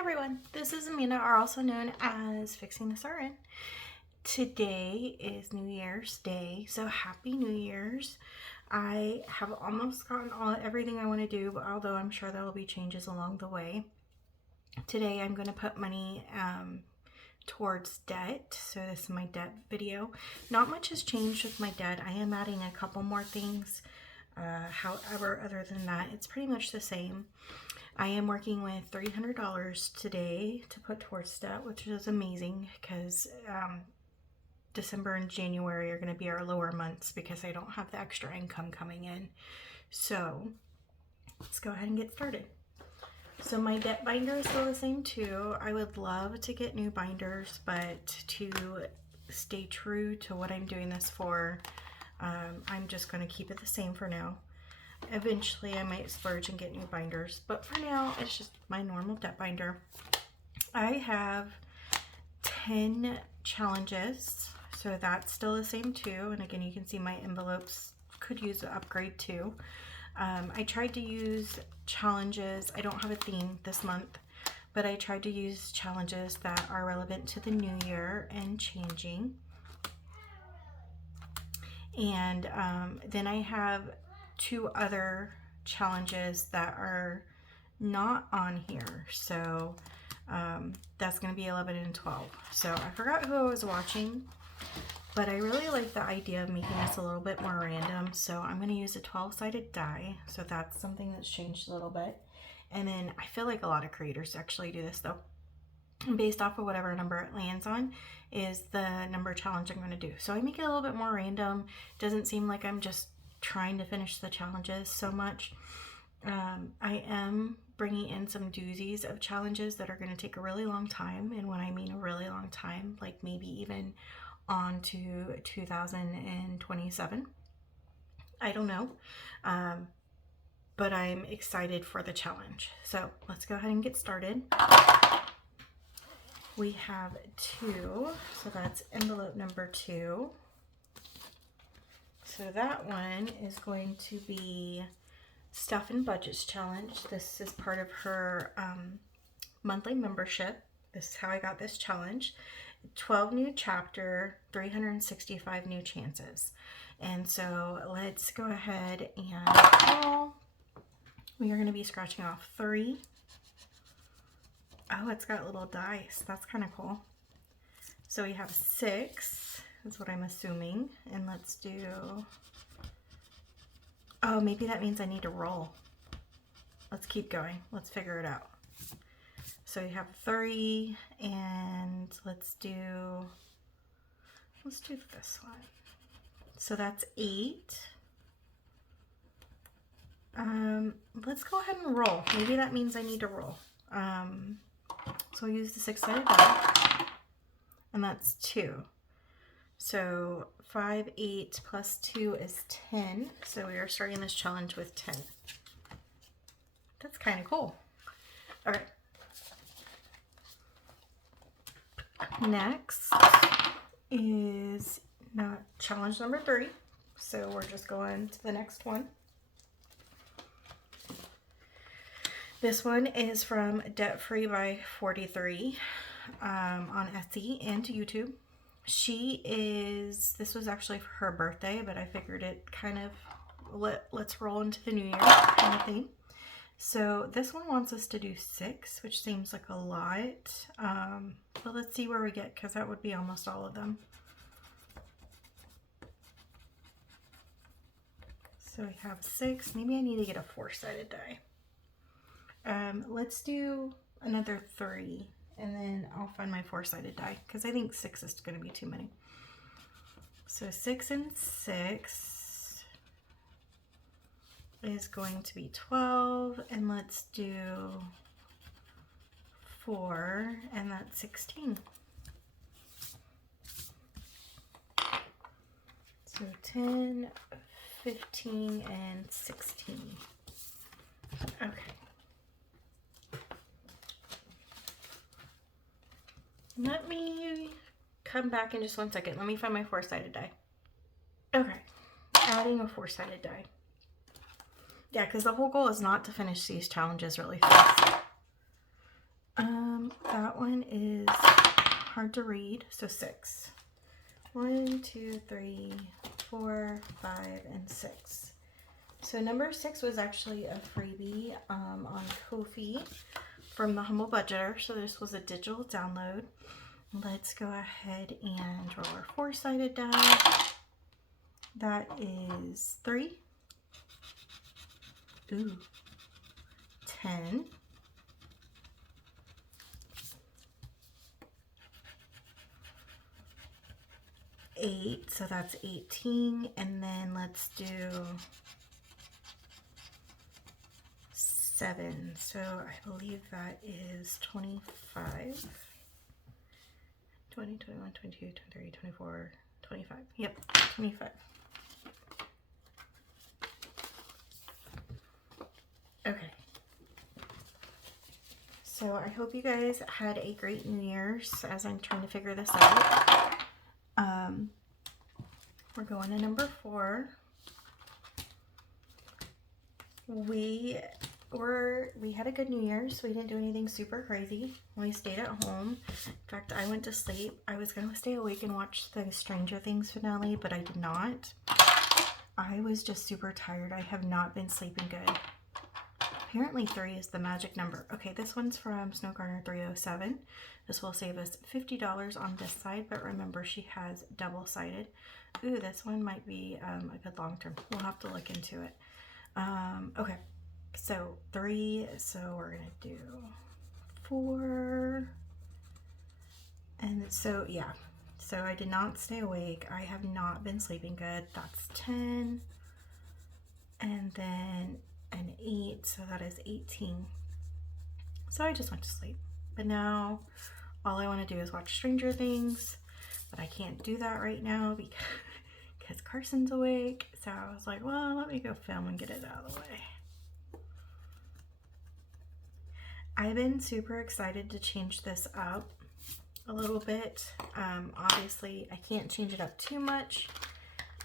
everyone, this is Amanda, or also known as Fixing the RN. Today is New Year's Day, so Happy New Year's. I have almost gotten everything I want to do, but although I'm sure there will be changes along the way. Today I'm going to put money towards debt, so this is my debt video. Not much has changed with my debt. I am adding a couple more things. However, other than that, it's pretty much the same. I am working with $300 today to put towards debt, which is amazing because December and January are going to be our lower months because I don't have the extra income coming in. So let's go ahead and get started. So my debt binder is still the same too. I would love to get new binders, but to stay true to what I'm doing this for, I'm just going to keep it the same for now. Eventually I might splurge and get new binders, but for now it's just my normal debt binder. I have 10 challenges, so that's still the same too. And again, you can see my envelopes could use an upgrade too. I tried to use challenges. I don't have a theme this month, but I tried to use challenges that are relevant to the new year and changing. And then I have 2 other challenges that are not on here, so that's going to be 11 and 12. So I forgot who I was watching, but I really like the idea of making this a little bit more random, so I'm going to use a 12-sided die. So that's something that's changed a little bit. And then I feel like a lot of creators actually do this though, based off of whatever number it lands on is the number challenge I'm going to do. So I make it a little bit more random. Doesn't seem like I'm just trying to finish the challenges so much. I am bringing in some doozies of challenges that are going to take a really long time, and when I mean a really long time, like maybe even on to 2027. I don't know, but I'm excited for the challenge. So let's go ahead and get started. We have 2, so that's envelope number 2. So that one is going to be Stuff and Budgets Challenge. This is part of her monthly membership. This is how I got this challenge. 12 new chapter, 365 new chances. And so let's go ahead and roll. We are going to be scratching off 3. Oh, it's got little dice. That's kind of cool. So we have 6. That's what I'm assuming. And let's do, oh, maybe that means I need to roll. Let's keep going. Let's figure it out. So we have 3, and let's do this one. So that's 8. Let's go ahead and roll. Maybe that means I need to roll. So I'll use the 6-sided die, and that's 2. So 5, 8 plus 2 is 10. So we are starting this challenge with 10. That's kind of cool. All right. Next is challenge number 3. So we're just going to the next one. This one is from Debt Free by 43 on Etsy and YouTube. This was actually for her birthday, but I figured it kind of let's roll into the new year kind of thing. So this one wants us to do 6, which seems like a lot, but let's see where we get, because that would be almost all of them. So we have 6. Maybe I need to get a 4-sided die. Let's do another 3. And then I'll find my 4-sided die, because I think 6 is going to be too many. So 6 and 6 is going to be 12. And let's do 4, and that's 16. So 10, 15, and 16. Okay. Let me come back in just 1 second. Let me find my 4-sided die. Okay, adding a 4-sided die. Yeah, because the whole goal is not to finish these challenges really fast. That one is hard to read, so 6. 1, 2, 3, 4, 5, and 6. So number 6 was actually a freebie on Ko-fi from the Humble Budgeter. So this was a digital download. Let's go ahead and roll our 4-sided die. That is 3. Ooh. 10. 8, so that's 18, and then let's do 7, so I believe that is 25. 20, 21, 22, 23, 24, 25. Yep, 25. Okay. So I hope you guys had a great New Year's as I'm trying to figure this out. We're going to number 4. We had a good New Year's. We didn't do anything super crazy. We stayed at home. In fact, I went to sleep. I was gonna stay awake and watch the Stranger Things finale, but I did not. I was just super tired. I have not been sleeping good. Apparently 3 is the magic number. Okay, this one's from Snow Gardener 307. This will save us $50 on this side, but remember she has double-sided. Ooh, this one might be a good long term. We'll have to look into it. Okay, so 3, so we're gonna do 4. And so, yeah, so I did not stay awake. I have not been sleeping good. That's 10. And then an 8, so that is 18. So I just went to sleep. But now all I want to do is watch Stranger Things, but I can't do that right now because Carson's awake. So I was like, well, let me go film and get it out of the way. I've been super excited to change this up a little bit. Obviously, I can't change it up too much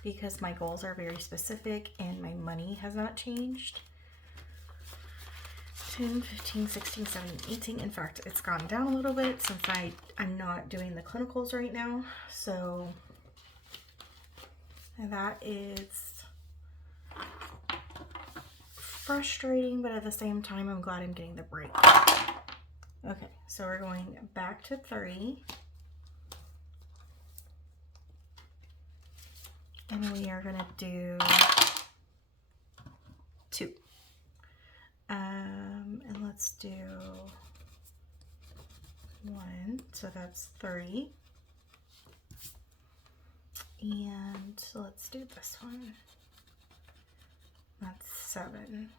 because my goals are very specific and my money has not changed. 10, 15, 16, 17, 18. In fact, it's gone down a little bit since I'm not doing the clinicals right now. So that is frustrating, but at the same time, I'm glad I'm getting the break. Okay, so we're going back to 3. And we are going to do 2. And let's do 1, so that's 3. And let's do this one. That's 7.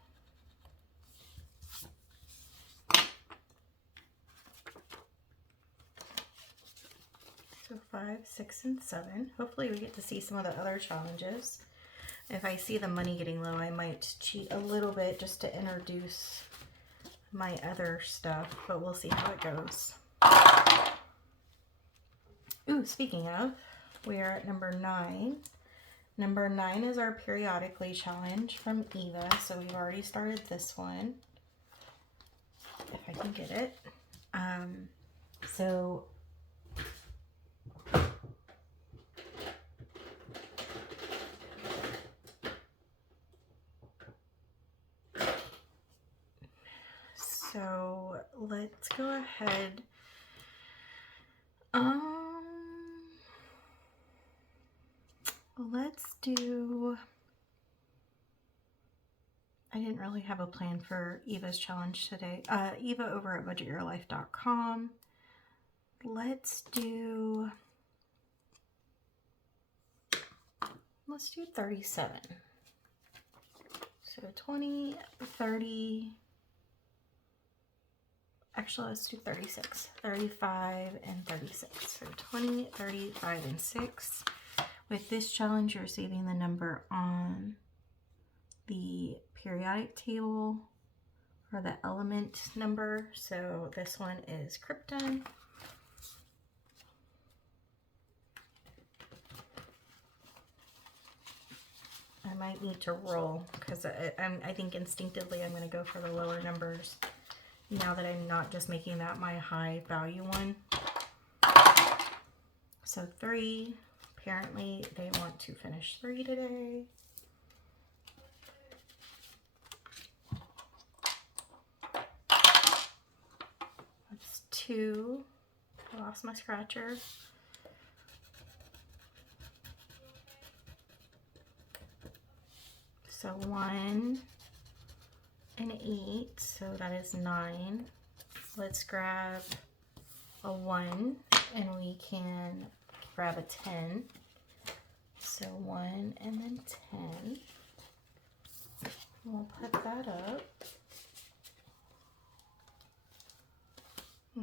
So 5, 6, and 7. Hopefully we get to see some of the other challenges. If I see the money getting low, I might cheat a little bit just to introduce my other stuff, but we'll see how it goes. Ooh, speaking of, we are at number 9. Number 9 is our Periodically challenge from Eva, so we've already started this one, if I can get it. So let's go ahead. Let's do, I didn't really have a plan for Eva's challenge today. Eva over at budgetyourlife.com. Let's do 37. So 20, 30, actually let's do 36, 35, and 36. So 20, 35, and 6. With this challenge, you're saving the number on the periodic table or the element number. So this one is krypton. I might need to roll because I think instinctively I'm going to go for the lower numbers now that I'm not just making that my high value one. So 3, apparently they want to finish 3 today. That's 2. I lost my scratcher. So 1 and 8, so that is 9. Let's grab a 1 and we can grab a 10. So 1 and then 10. We'll put that up.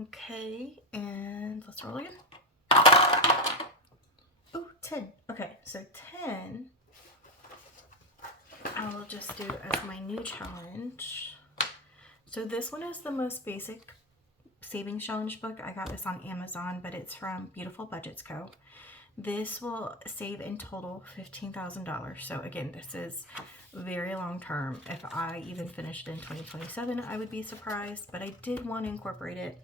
Okay, and let's roll again. Oh, 10. Okay, so 10 I will just do as my new challenge. So this one is the most basic savings challenge book. I got this on Amazon, but it's from Beautiful Budgets Co. This will save in total $15,000. So again, this is very long term. If I even finished in 2027, I would be surprised, but I did want to incorporate it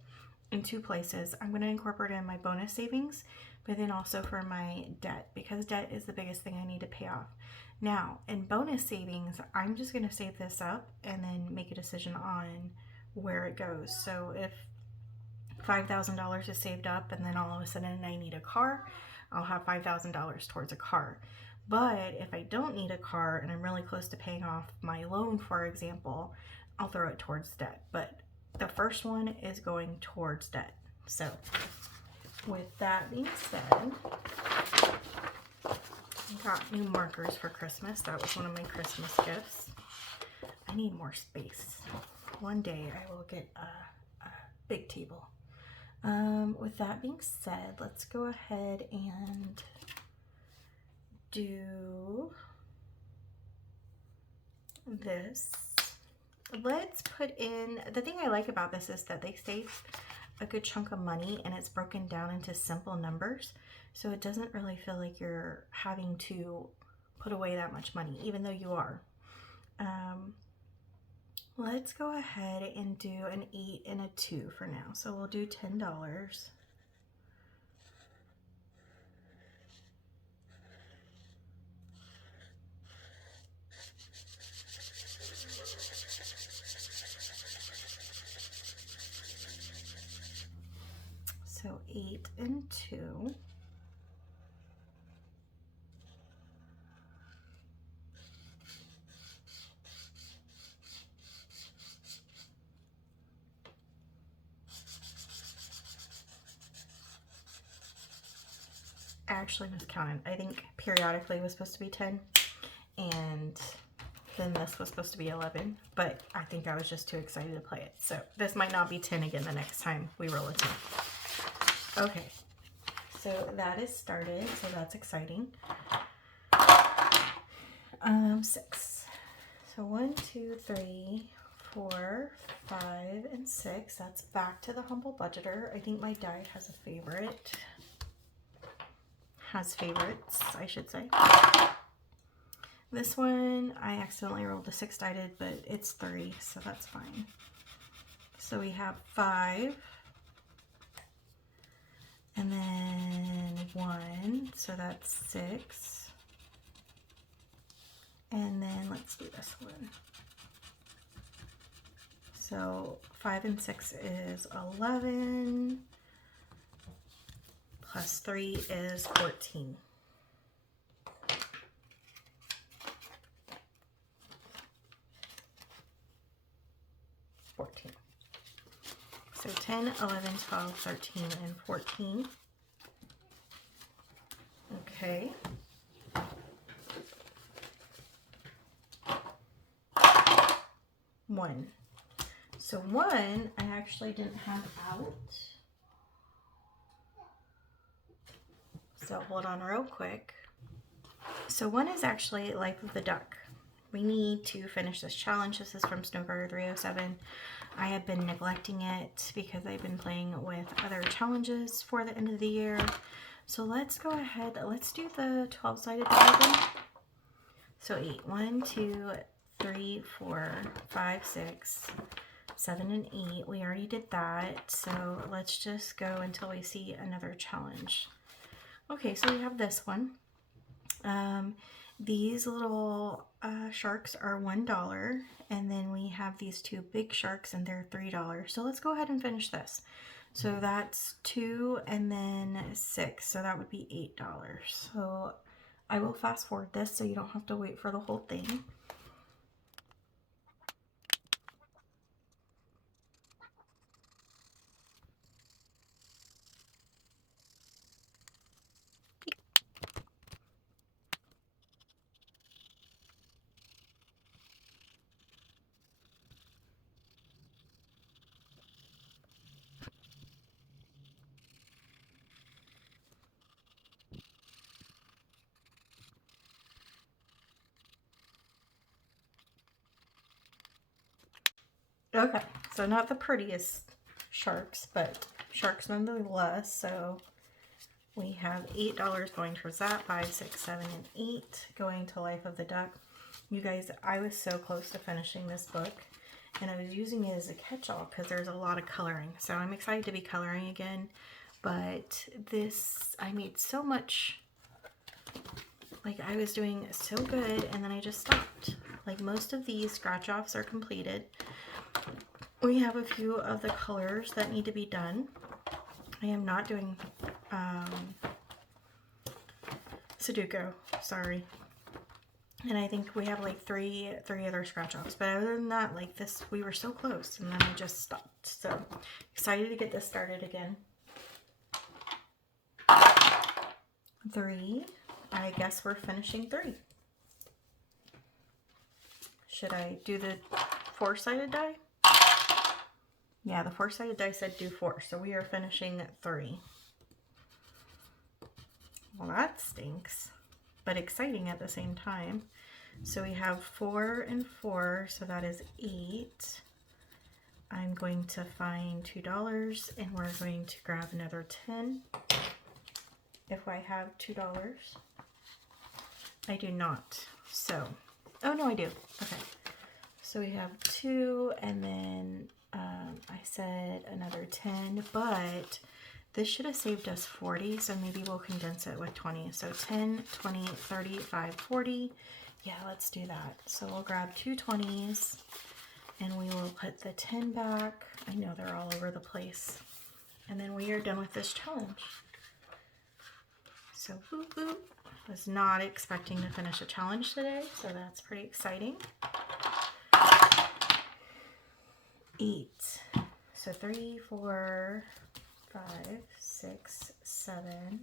in 2 places. I'm going to incorporate it in my bonus savings, but then also for my debt, because debt is the biggest thing I need to pay off. Now, in bonus savings, I'm just going to save this up and then make a decision on where it goes. So if $5,000 is saved up and then all of a sudden I need a car, I'll have $5,000 towards a car. But if I don't need a car and I'm really close to paying off my loan, for example, I'll throw it towards debt. But the first one is going towards debt. So with that being said, I got new markers for Christmas. That was one of my Christmas gifts. I need more space. One day I will get a big table. With that being said, let's go ahead and do this. Let's put in, the thing I like about this is that they save a good chunk of money and it's broken down into simple numbers. So it doesn't really feel like you're having to put away that much money, even though you are. Let's go ahead and do an 8 and a 2 for now. So we'll do $10. So 8 and 2. I actually miscounted. I think periodically was supposed to be 10 and then this was supposed to be 11, but I think I was just too excited to play it. So this might not be 10 again the next time we roll a 10. Okay, so that is started, so that's exciting. 6. So 1, 2, 3, 4, 5, and 6. That's back to the Humble Budgeter. I think my die has a favorite. Has favorites, I should say. This one, I accidentally rolled a 6-sided, but it's 3, so that's fine. So we have 5, and then 1, so that's 6. And then let's do this one. So 5 and 6 is 11. Plus 3 is 14. So 10, 11, 12, 13, and 14. Okay. One. So 1, I actually didn't have out. So hold on real quick. So 1 is actually Life of the Duck. We need to finish this challenge. This is from Snowbird 307. I have been neglecting it because I've been playing with other challenges for the end of the year. So let's go ahead. Let's do the 12-sided die again. So 8. 1, 2, 3, 4, 5, 6, 7 and 8. We already did that, so let's just go until we see another challenge. Okay, so we have this one. These little sharks are $1, and then we have these two big sharks and they're $3. So let's go ahead and finish this. So that's 2 and then 6, so that would be $8. So I will fast forward this so you don't have to wait for the whole thing. Okay, so not the prettiest sharks, but sharks nonetheless. So we have $8 going towards that, 5, 6, 7, and 8 going to Life of the Duck. You guys, I was so close to finishing this book, and I was using it as a catch-all because there's a lot of coloring. So I'm excited to be coloring again, but this, I made so much, like I was doing so good, and then I just stopped. Like most of these scratch-offs are completed. We have a few of the colors that need to be done. I am not doing Sudoku, sorry. And I think we have like three other scratch offs. But other than that, like this, we were so close and then I just stopped. So excited to get this started again. 3. I guess we're finishing 3. Should I do the 4-sided die? Yeah, the 4-sided die said do 4, so we are finishing 3. Well, that stinks, but exciting at the same time. So we have 4 and 4, so that is 8. I'm going to find $2, and we're going to grab another 10. If I have $2, I do not. So, oh no, I do. Okay. So we have 2, and then I said another 10, but this should have saved us 40, so maybe we'll condense it with 20. So 10, 20, 35, 40. Yeah, let's do that. So we'll grab 2 20s, and we will put the 10 back. I know they're all over the place. And then we are done with this challenge. So boop boop. Was not expecting to finish a challenge today, so that's pretty exciting. 8. So 3, 4, 5, 6, 7,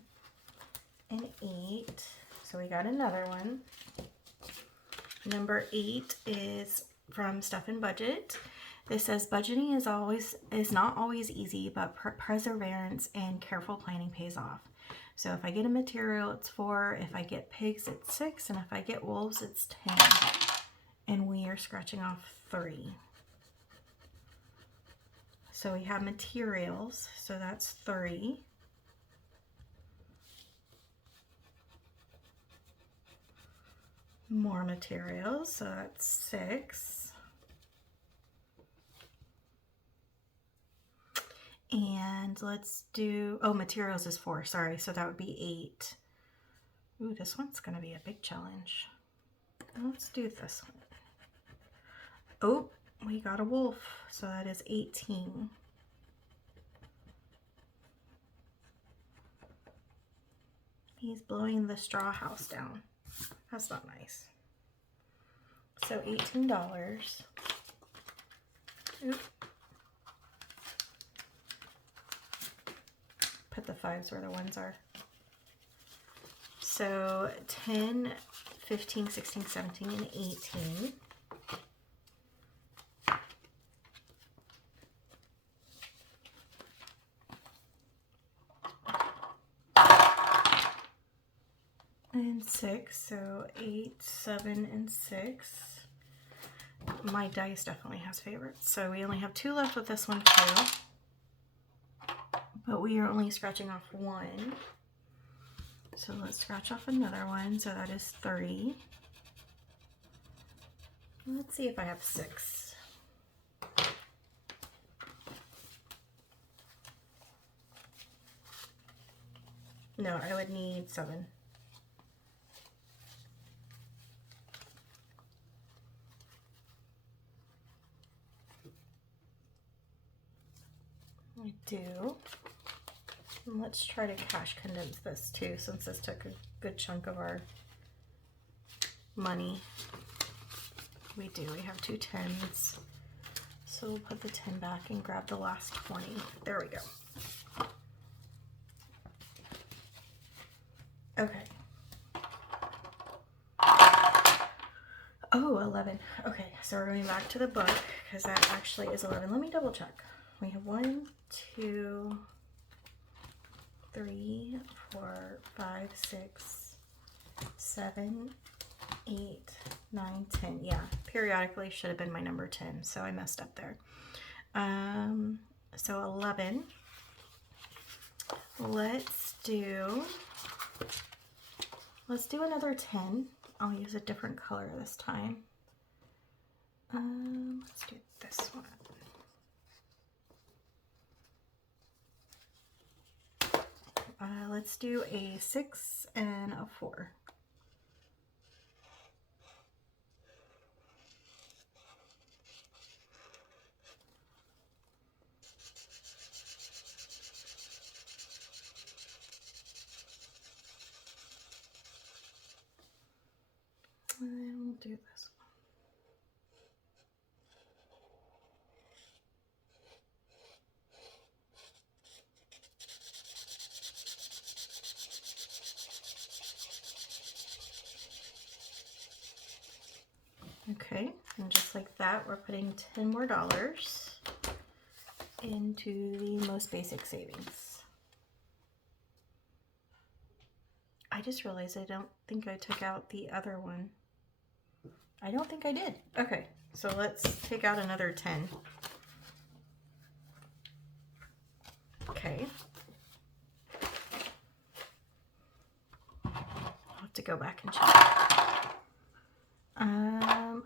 and 8. So we got another one. Number 8 is from Stuff and Budget. This says budgeting is not always easy, but perseverance and careful planning pays off. So if I get a material, it's 4. If I get pigs, it's 6. And if I get wolves, it's 10. And we are scratching off 3. So we have materials, so that's 3. More materials, so that's 6. And let's do, oh, materials is 4, sorry, so that would be 8. Ooh, this one's gonna be a big challenge. Let's do this one. Oh, we got a wolf, so that is 18. He's blowing the straw house down. That's not nice. So $18. Oop. Put the 5s where the 1s are. So 10, 15, 16, 17, and 18. And 6, so 8, 7, and 6. My dice definitely has favorites. So we only have 2 left with this one too. But we are only scratching off 1. So let's scratch off another one. So that is 3. Let's see if I have 6. No, I would need 7. I do. And let's try to cash condense this too, since this took a good chunk of our money. We do. We have 2 10s. So we'll put the 10 back and grab the last 20. There we go. Okay. Oh, 11. Okay, so we're going back to the book because that actually is 11. Let me double check. We have 1, 2, 3, 4, 5, 6, 7, 8, 9, 10. Yeah, periodically should have been my number 10, so I messed up there. So 11. Let's do another 10. I'll use a different color this time. Let's do this one. Let's do a 6 and a 4. And then we'll do this one. Okay, and just like that, we're putting $10 more into the most basic savings. I just realized I don't think I took out the other one. I don't think I did. Okay, so let's take out another 10. Okay. I'll have to go back and check.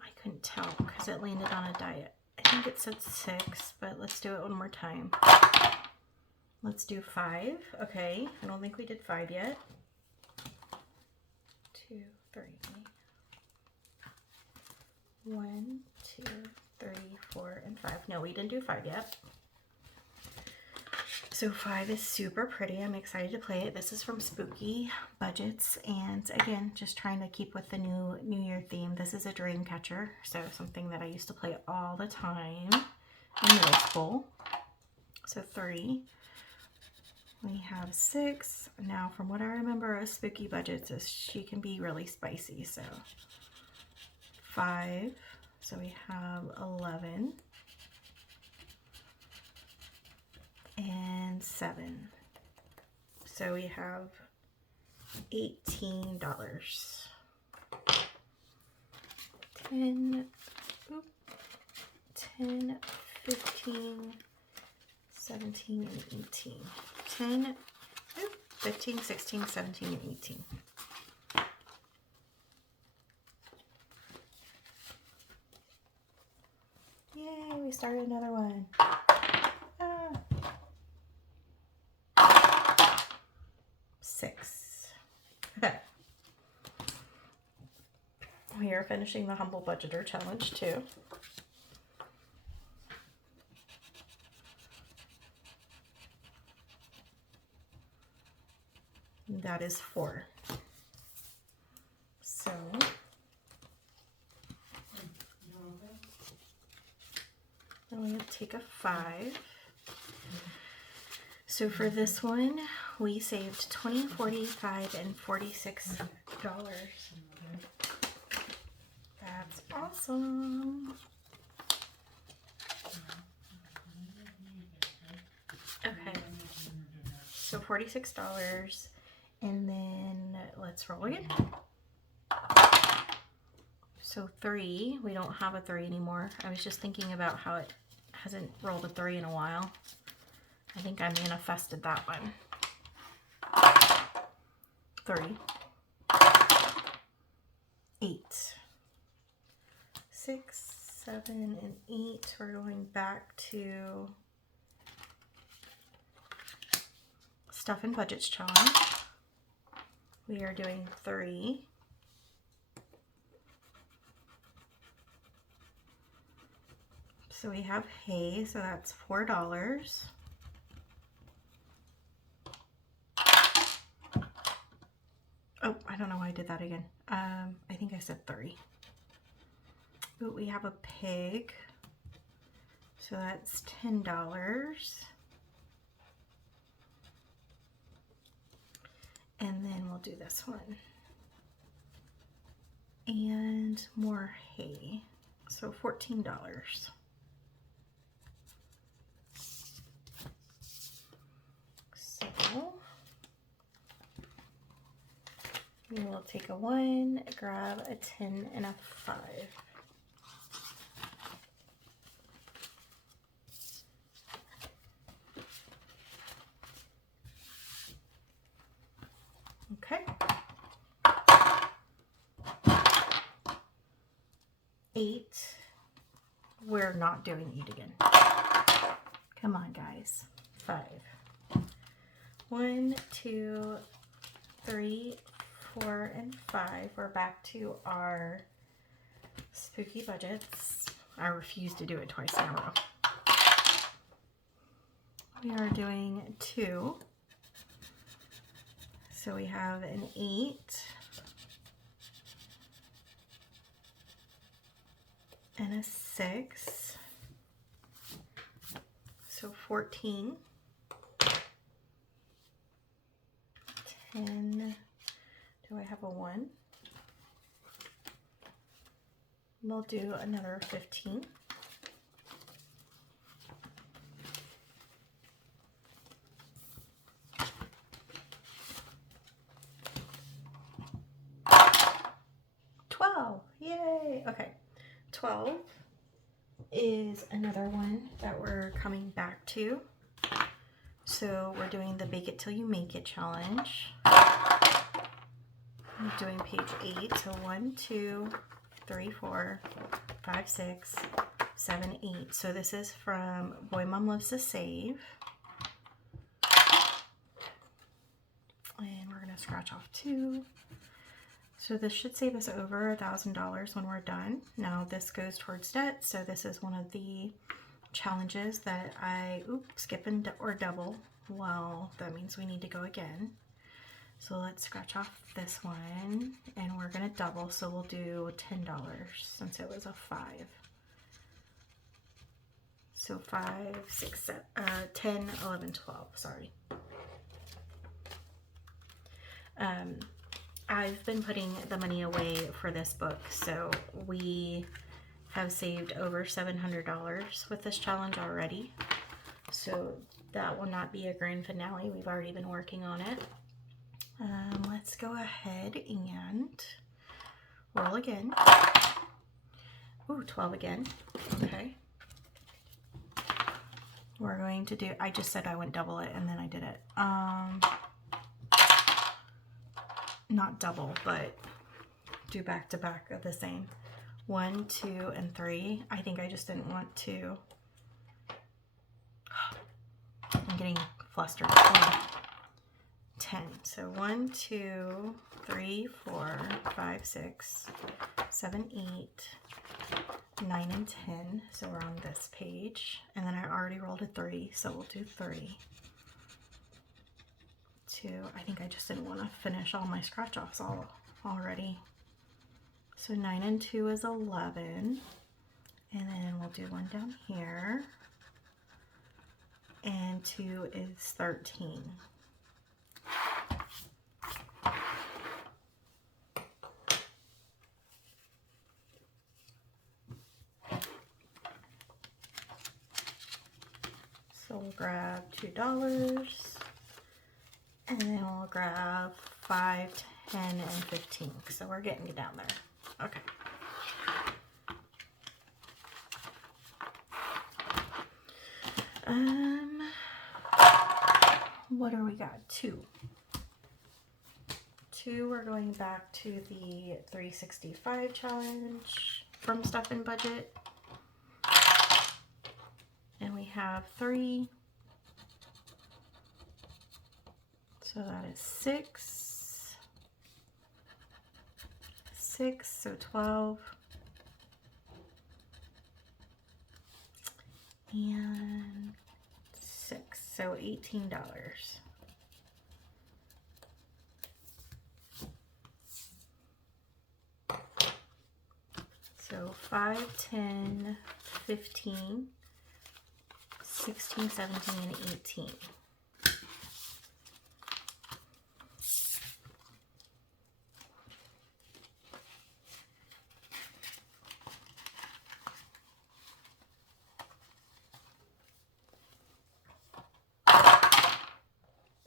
I couldn't tell because it landed on a diet. I think it said 6, but let's do it one more time. Let's do 5. Okay, I don't think we did 5 yet. 2, 3. 1, 2, 3, 4, and 5. No, we didn't do 5 yet. So 5 is super pretty. I'm excited to play it. This is from Spooky Budgets, and again, just trying to keep with the New Year theme. This is a dream catcher, so something that I used to play all the time in middle school. So 3. We have 6. Now, from what I remember of Spooky Budgets, is she can be really spicy. So 5. So we have 11. And 7. So we have $18. 10, 15, 17, and 18. 10, 15, 16, 17, and 18. Yay, we started another one. 6. We are finishing the Humble Budgeter Challenge too. That is 4. So I'm going to take a 5. So for this one, we saved $20, $45, and $46. That's awesome. Okay, so $46, and then let's roll again. So 3, we don't have a 3 anymore. I was just thinking about how it hasn't rolled a 3 in a while. I think I manifested that one. 3, 8, 6, 7, and 8. We're going back to Stuff and Budgets Challenge. we are doing 3. So we have hay, so that's $4. Oh, I don't know why I did that again. I think I said 3. But we have a pig, so that's $10. And then we'll do this one. And more hay, so $14. So we will take a 1, grab a 10, and a 5. Okay. 8. We're not doing 8 again. Come on, guys. 5. 1, 2, 3, 4, and 5. We're back to our spooky budgets. I refuse to do it twice in a row. We are doing 2. So we have an 8. And a 6. So 14. 10. Do I have a 1? We'll do another 15. Yay! Okay, 12 is another one that we're coming back to. So we're doing the Bake It Till You Make It challenge. I'm doing page 8. So 1, 2, 3, 4, 5, 6, 7, 8. So this is from Boy Mom Loves to Save. And we're going to scratch off 2. So this should save us over $1,000 when we're done. Now this goes towards debt, so this is one of the challenges that I, skip or double. Well, that means we need to go again. So let's scratch off this one, and we're gonna double, so we'll do $10 since it was a 5. So 5, 6, 7, 10, 11, 12, sorry. I've been putting the money away for this book, so we have saved over $700 with this challenge already. So that will not be a grand finale. We've already been working on it. Let's go ahead and roll again. Ooh, 12 again. Okay. We're going to do, I just said I wouldn't double it and then I did it. Not double, but do back to back of the same. 1, 2, and 3. I think I just didn't want to. I'm getting flustered. 10. So 1, 2, 3, 4, 5, 6, 7, 8, 9, and 10. So we're on this page. And then I already rolled a 3, so we'll do 3. 2. I think I just didn't want to finish all my scratch offs already. So 9 and 2 is 11. And then we'll do 1 down here. And 2 is 13. So we'll grab $2. And then we'll grab 5, 10, and 15. So we're getting down there. Okay. What do we got? 2. 2, we're going back to the 365 challenge from Stuff and Budget. And we have 3. So that is 6. 6, so 12. And 6, so $18. So 5, 10, 15, 16, 17, and 18.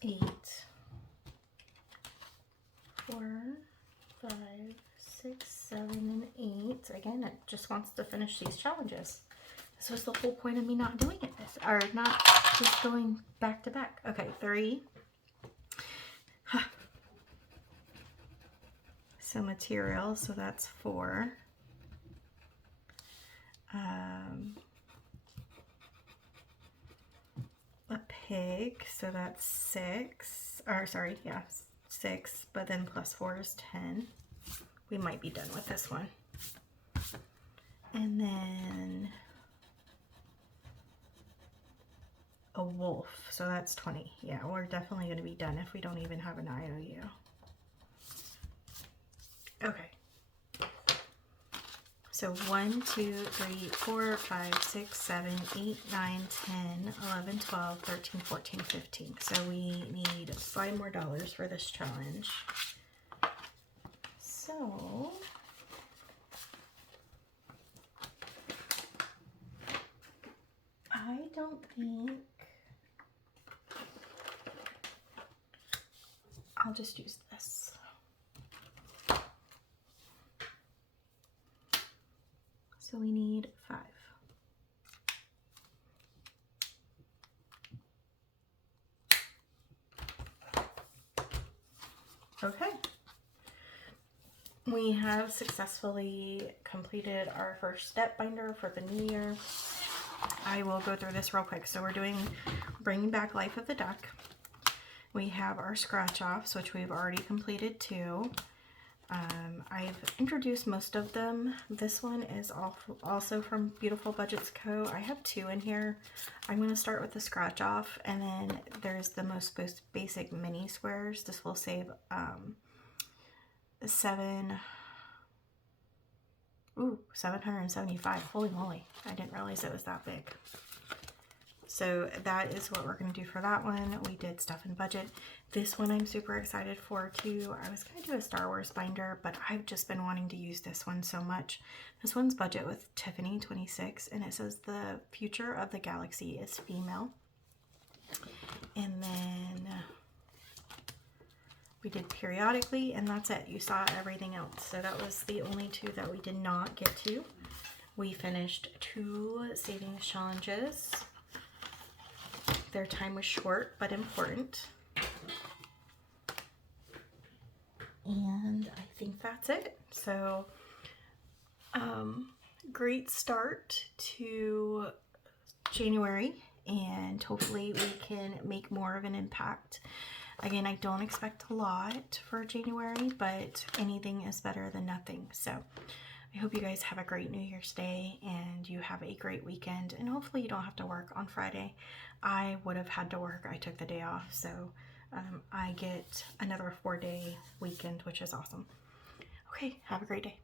Eight, 4, 5, 6, 7, and 8. Again, it just wants to finish these challenges. This was the whole point of me not doing it or not just going back to back. Okay, 3. So material, so that's 4. A pig, so that's 6. Or sorry, yeah, 6. But then plus 4 is 10. We might be done with this one. And then a wolf, so that's 20. Yeah, we're definitely going to be done if we don't even have an IOU. Okay. So 1, 2, 3, 4, 5, 6, 7, 8, 9, 10, 11, 12, 13, 14, 15. So we need $5 more for this challenge. So I don't think I'll just use this. So we need 5. Okay. We have successfully completed our first step binder for the new year. I will go through this real quick. So we're doing Bringing Back Life of the Duck. We have our scratch offs, which we've already completed 2. I've introduced most of them. This one is also from Beautiful Budgets Co. I have 2 in here. I'm going to start with the scratch off, and then there's the most basic mini squares. This will save 775. Holy moly, I didn't realize it was that big. So that is what we're going to do for that one. We did Stuff and Budget. This one I'm super excited for too. I was going to do a Star Wars binder, but I've just been wanting to use this one so much. This one's Budget with Tiffany 26, and it says the future of the galaxy is female. And then we did Periodically, and that's it. You saw everything else. So that was the only 2 that we did not get to. We finished 2 savings challenges. Their time was short but important. And I think that's it. So, great start to January, and hopefully we can make more of an impact. Again, I don't expect a lot for January, but anything is better than nothing. So I hope you guys have a great New Year's Day and you have a great weekend, and hopefully you don't have to work on Friday. I would have had to work. I took the day off, so I get another 4-day weekend, which is awesome. Okay, have a great day.